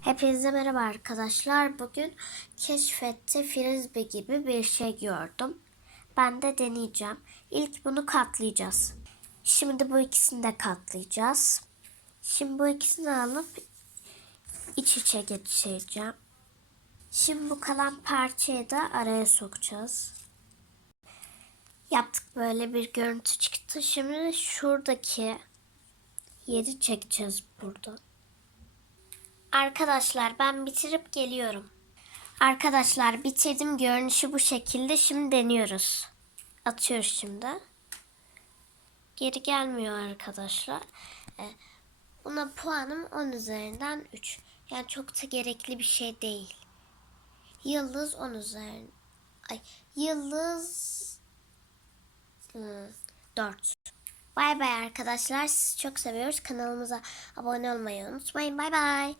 Hepinize merhaba arkadaşlar. Bugün keşfette frisbee gibi bir şey gördüm. Ben de deneyeceğim. İlk bunu katlayacağız. Şimdi bu ikisini de katlayacağız. Şimdi bu ikisini alıp iç içe geçireceğim. Şimdi bu kalan parçayı da araya sokacağız. Yaptık böyle bir görüntü çıktı. Şimdi şuradaki yeri çekeceğiz burada. Arkadaşlar ben bitirip geliyorum. Arkadaşlar bitirdim. Görünüşü bu şekilde. Şimdi deniyoruz. Atıyoruz şimdi. Geri gelmiyor arkadaşlar. Ee, Buna puanım 10 üzerinden 3. Yani çok da gerekli bir şey değil. Yıldız 10 üzerinden. Ay, yıldız hmm, 4. Bay bay arkadaşlar. Sizi çok seviyoruz. Kanalımıza abone olmayı unutmayın. Bay bay.